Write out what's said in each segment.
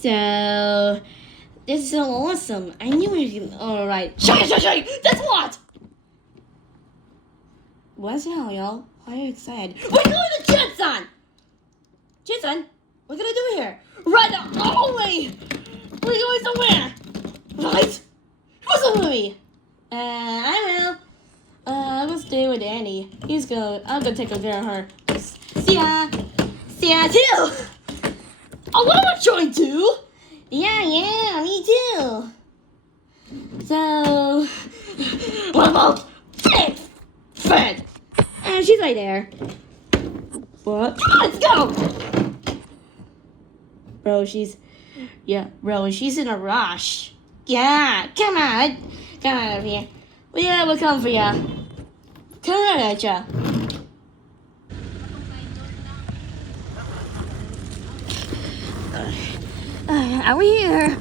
So, this is so awesome. I knew we could. Alright. Shy! That's what? What's the hell, y'all? Why are you excited? We're going to Gensan! Gensan, what can I do here? Right now! Oh, wait! We're going somewhere! Right? What's up with me? I will. I'm gonna stay with Annie. I'm gonna take care of her. See ya! See ya too! Oh, what am I trying to? Yeah, me too. So, what about Fred? She's right there. What? Come on, let's go! Bro, she's in a rush. Yeah, come on over here. Yeah, we'll come for ya. Come right at ya. Are we here?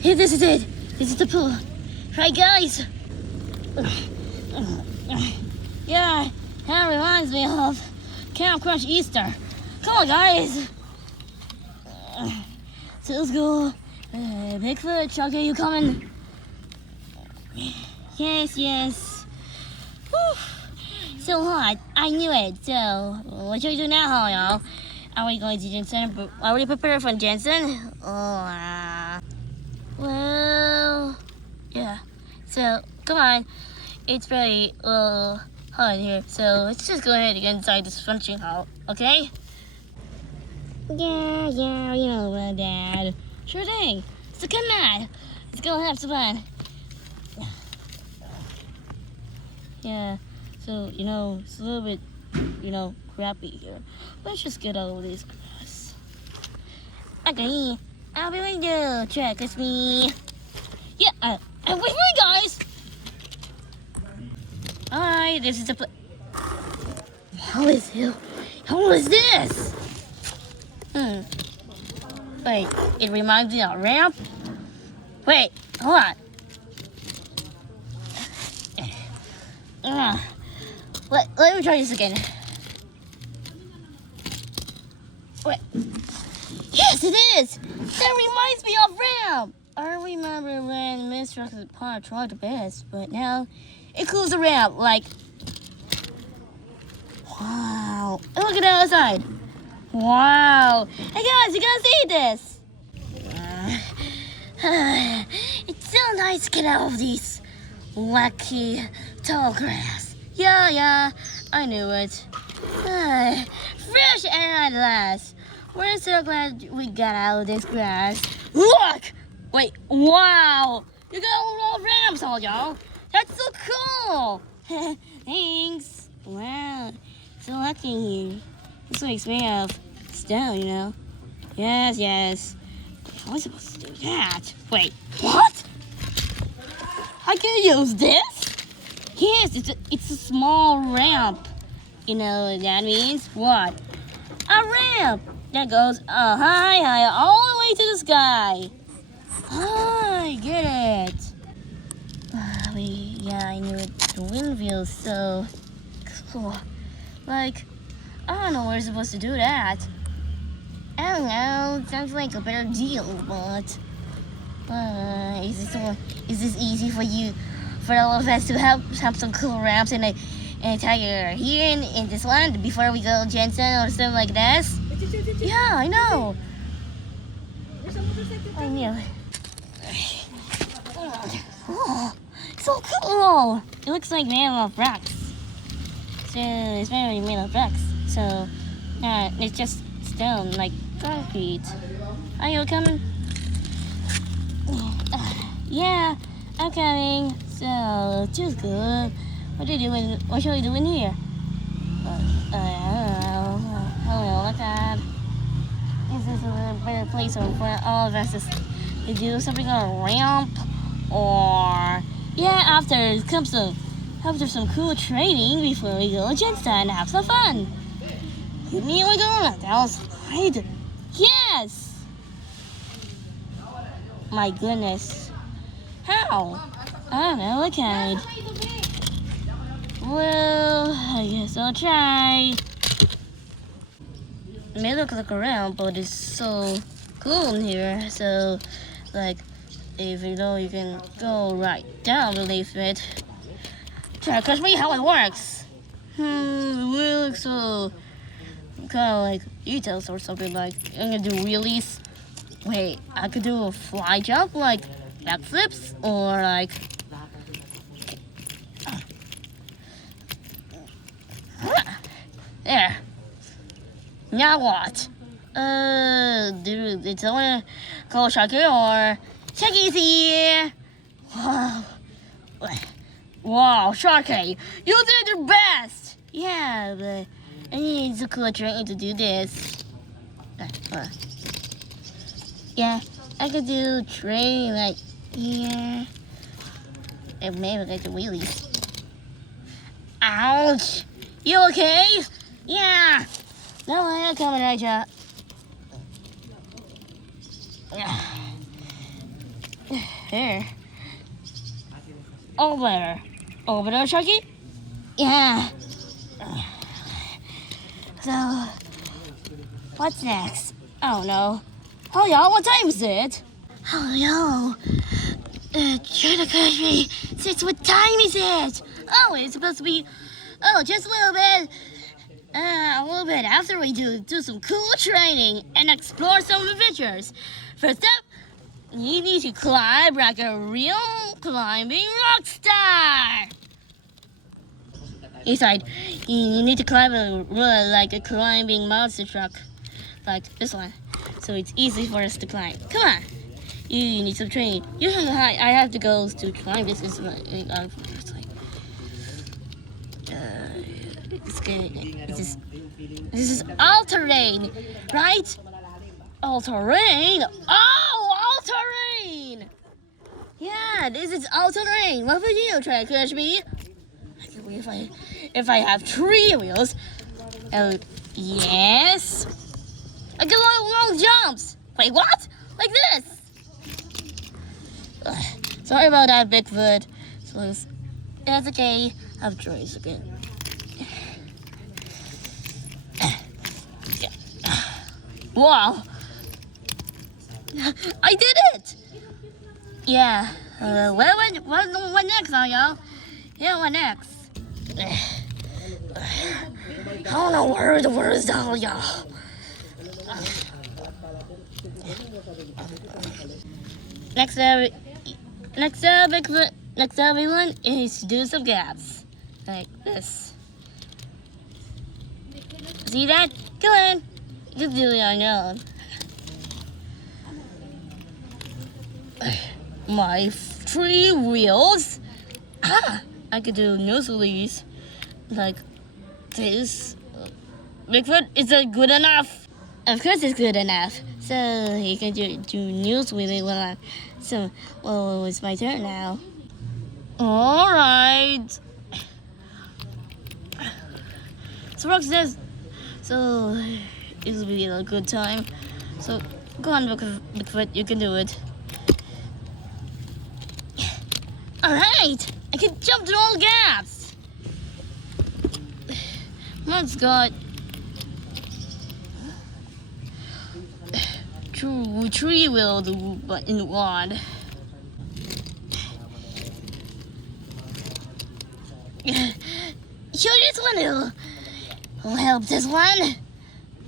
Hey, this is it. This is the pool. Right, guys? Yeah, that reminds me of Camp Crunch Easter. Come on, guys. So let's go. Bigfoot, Chunky, you coming? Yes. Whew. So hot. I knew it. So, what should we do now, y'all? Are we going to Gensan? Are we prepared for Gensan? Well, yeah. So, come on. It's very hot in here. So, let's just go ahead and get inside this function hall, okay? Yeah, you know what, Dad. Sure thing. So, come on. Let's go have some fun. Yeah, so, it's a little bit, crappy here. Let's just get over this grass. Okay, I'll be with you. Check with me. Yeah, and with me, guys. Alright, this is the How is this? Wait, it reminds me of a ramp? Wait, hold on. Let me try this again. Wait. Yes, it is! That reminds me of ramp! I remember when Miss Rock's part tried the best, but now it cools the ramp like... Wow. And look at the other side. Wow. Hey guys, you gotta see this. It's so nice to get out of these wacky tall grass. Yeah, I knew it. Fresh air at last. We're so glad we got out of this grass. Look! Wait, wow! You got all ramps, all y'all. That's so cool. Thanks. Wow, so lucky you. This makes me of stone, Yes. How am I supposed to do that? Wait, what? I can use this? Yes, it's a small ramp. You know what that means? What? A ramp that goes high, all the way to the sky. I get it. I knew it. The wind feels so cool. Like, I don't know where we're supposed to do that. I don't know. It sounds like a better deal, but is this easy for you? For all of us to have some cool ramps and entire here in this land before we go Gensan or something like this? Yeah, I know. I knew. Oh, so cool! It looks like made of rocks. So it's very made of rocks. So it's just stone like concrete. Are you coming? Yeah, I'm coming. So just good. What are you doing? What should we do in here? I don't know. Like that. Is this a better place for all of us to do something on a ramp? Or after some cool training before we go to Gensan and have some fun. You mean we're going outside? Yes. My goodness. How? I don't know. What kind? Well, I guess I'll try. It may look like a ramp, but it's so cool in here. So, like, if you know, you can go right down beneath it. Try to catch me how it works. Really so kind of like details or something like I'm gonna do wheelies. Wait, I could do a fly jump like backflips or like there. Now what? Dude, it's only call Sharky or Shaggy's here. Wow. Wow, Sharky, you did your best! Yeah, but I need a cool train to do this. Yeah, I could do train like here. And maybe like the wheelies. Ouch! You okay? Yeah! No, I'm coming right up. Here. Over. Over there, Sharky? Yeah. So, what's next? Oh no. Oh y'all, what time is it? Oh no. Try to catch me. Since what time is it? Oh, it's supposed to be. Oh, just a little bit. A little bit after we do some cool training and explore some adventures. First up, you need to climb like a real climbing rock star. Inside, you need to climb like a climbing monster truck, like this one, so it's easy for us to climb. Come on, you need some training. I have to go to climb this. It's like, this is all terrain, right? All terrain. Oh, all terrain. Yeah, this is all terrain. What would you try to catch me? If I have 3 wheels. Oh, yes. I get long jumps. Wait, what? Like this. Sorry about that, Bigfoot. So that's okay. I've tried again. Wow. I did it. Yeah. What next, y'all? Yeah, what next? I don't know where the words are, y'all. Next everyone is to do some gaps. Like this. See that? Go on. You can do it on your own. My 3 wheels. I could do newsleys like this. Bigfoot, is it good enough? Of course it's good enough. So you can do news with it when I'm. So, well, it's my turn now. All right. So Rox says, so it'll be a good time. So go on, Bigfoot, you can do it. All right, I can jump through all gaps. Let's go. Tree will do, but in one. Sure, this one will help. This one.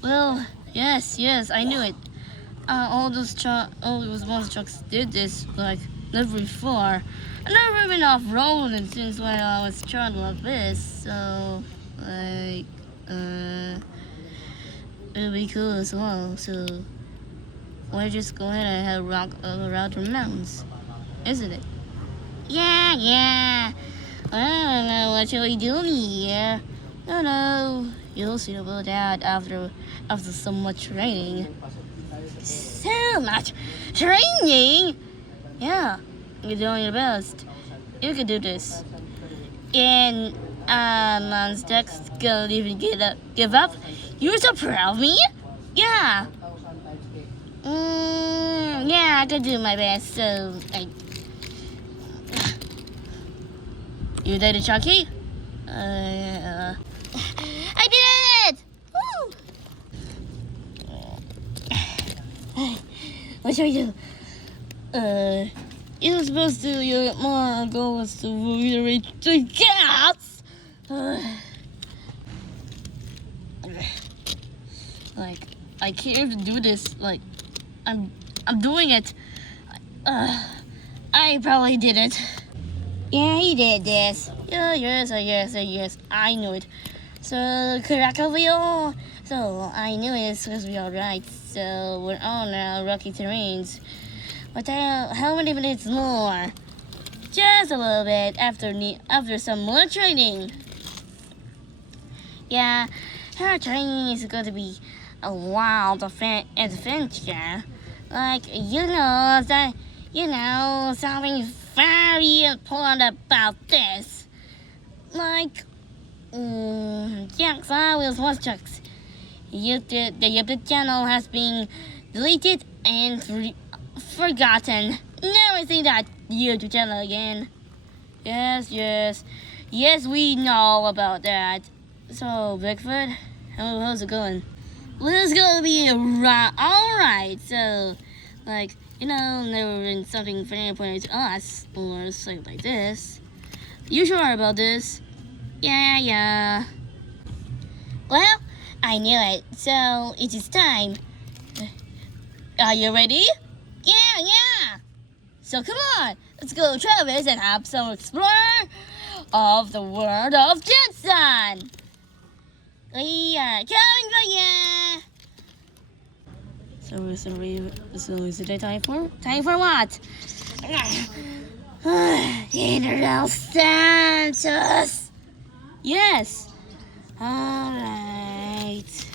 Well, yes, I knew it. All those monster trucks did this like never before. I've never been off-roading since when I was a child like this, so like it'll be cool as well. So why just go ahead and have rock around the mountains, isn't it? Yeah. I don't know what you're doing here. No, you'll see about that after so much training. So much training? Yeah, you're doing your best. You can do this. And Monstex gonna even give up. You're so proud of me? Yeah. Yeah, I can do my best. So, you did it, Chucky? I did it! Woo! What should I do? You're supposed to, your mom goes to reach the cats. Like, I can't do this. Like, I'm doing it. I probably did it. Yeah, he did this. Yeah, yes. I knew it. So, correctly, so I knew it because we are right. So, we're on our rocky terrains. But how many minutes more? Just a little bit after some more training. Yeah, our training is going to be a wild adventure. Like, something very important about this. Like, Gensan will watch trucks. The YouTube channel has been deleted and forgotten. Never see that YouTube channel again. Yes, we know about that. So, Bigfoot, how's it going? Well, it's gonna be alright. So, like, never been something very important to us, or something like this. You sure about this? Yeah. Well, I knew it, so it is time. Are you ready? Yeah. So come on, let's go, Travis, and have some explore of the world of Gensan. We are coming for ya. So is it time for? Time for what? General Santos. Yes. Alright.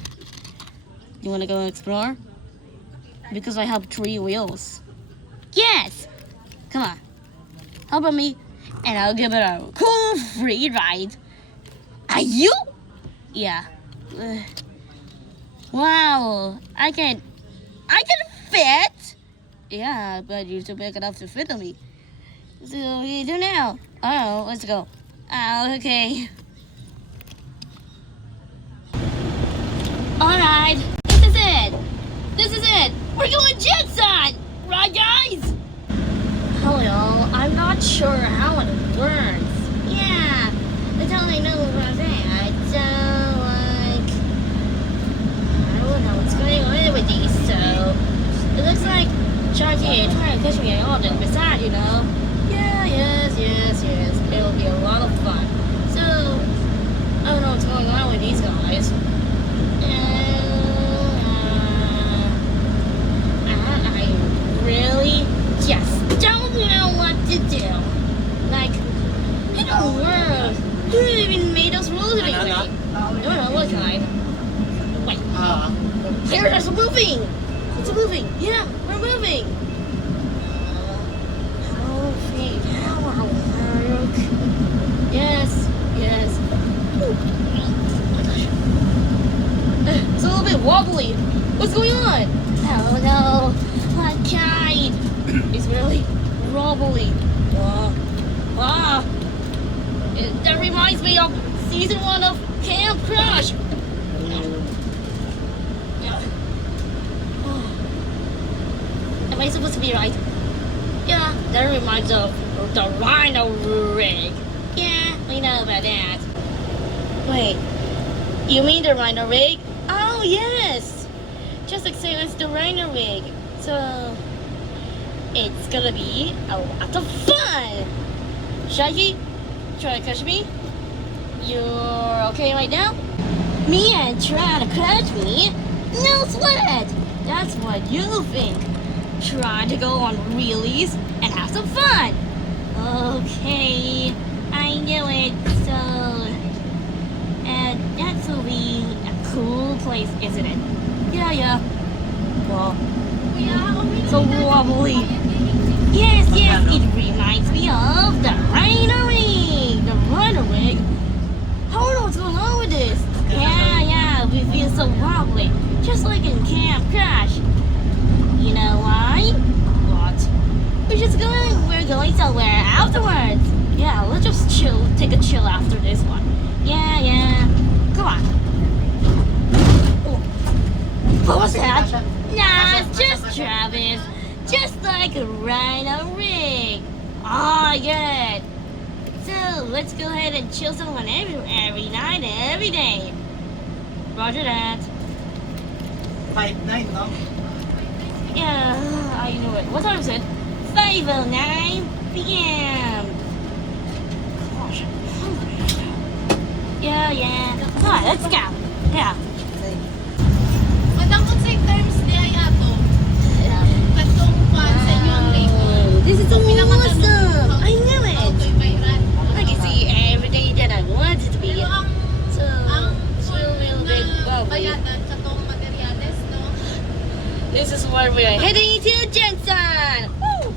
You wanna go explore? Because I have 3 wheels. Yes! Come on. Help me, and I'll give it a cool free ride. Are you? Yeah. Wow. I can fit? Yeah, but you're too big enough to fit on me. So what do you do now? Oh, let's go. Oh, okay. Alright, this is it. We're going Gensan, right guys? Hello, I'm not sure how it works. Yeah, that's all I know about that. So, like, I don't know what's going on with these. So, it looks like Sharky trying to catch me on the beside, Yeah, yes. It'll be a lot of fun. So, I don't know what's going on with these guys. I really just don't know what to do. Like, in the world, who even made those rules or anything? No, what kind? Wait. Here, it's moving! It's moving! Yeah, we're moving! How will work? Yes. Oh my gosh. It's a little bit wobbly. What's going on? Oh no. My kite is really wobbly. That reminds me of season 1 of Camp Crush. Am I supposed to be right? Yeah, that reminds of the Rhino rig. Yeah, we know about that. Wait, you mean the Rhino rig? Oh yes, just like same as the Rhino rig. So it's gonna be a lot of fun. Shaggy, try to catch me. You're okay right now? Me and try to catch me? No sweat. That's what you think. Try to go on wheelies and have some fun. Okay, I knew it. So, that will be a cool place, isn't it? Yeah. Well, so wobbly. Yes, it reminds me of the Rhino rig. The Rhino rig. I don't know what's going on with this. Yeah, we feel so wobbly, just like in Camp Crash. You know why? What? We're going somewhere afterwards. Yeah, let's just take a chill after this one. Yeah. Come on. Oh. What was that? Nah, it's just Travis. like a rhino rig. Oh, good. So let's go ahead and chill someone every night and every day. Roger that. 5'9", no? Yeah, I knew it. What time is it? 5:09 p.m. Gosh, I'm hungry. Yeah. Come on, let's go. Yeah. Madam, kung sa terms niya yato, katong kwan sa inyo ang label. This is awesome. I knew it. Okay, bayran. I can see every day that I wanted to be. Pero So, ang it's real big na bubble. bayadan sa tong materyales, no? This is where we are heading to Gensan. Woo!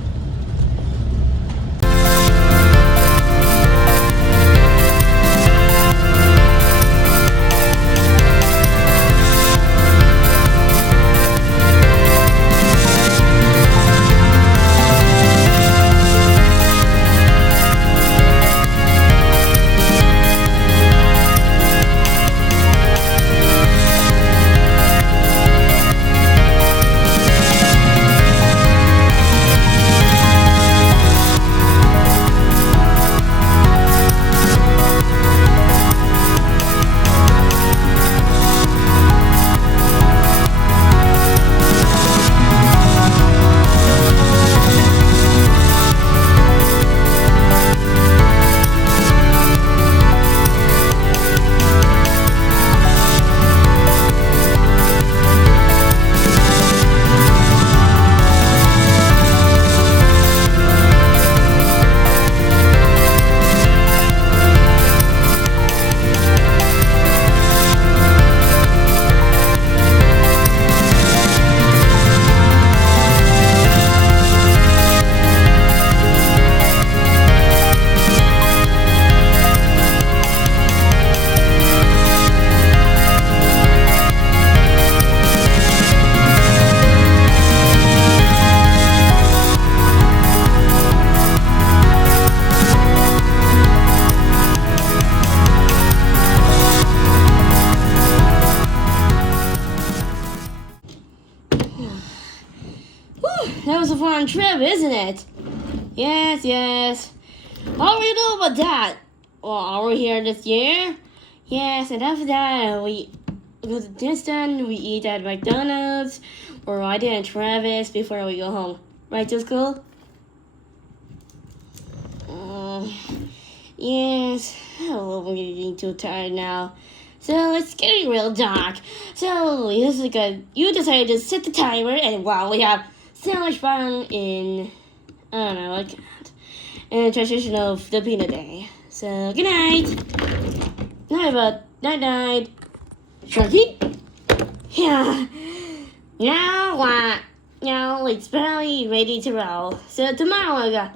That was a fun trip, isn't it? Yes. All we know about that. Well, are we here this year? Yes, and after that, we go to Gensan, we eat at McDonald's, or I did at Travis before we go home. Right to school? Yes. Oh, we're getting too tired now. So it's getting real dark. So this is good. You decided to set the timer, and wow, we have so much fun in, I don't know, I can't, in the traditional Filipino day. So good night. Night. Sharky? Yeah. Now it's probably ready to roll. So tomorrow,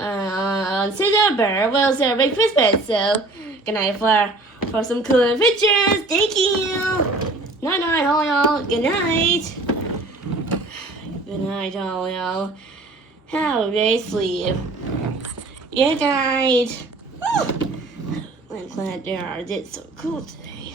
on September we'll celebrate Christmas. So good night for some cool adventures. Thank you. Night, all y'all. Good night. Good night, all y'all. Have a great sleep. Good night. Woo! I'm glad they did so cool today.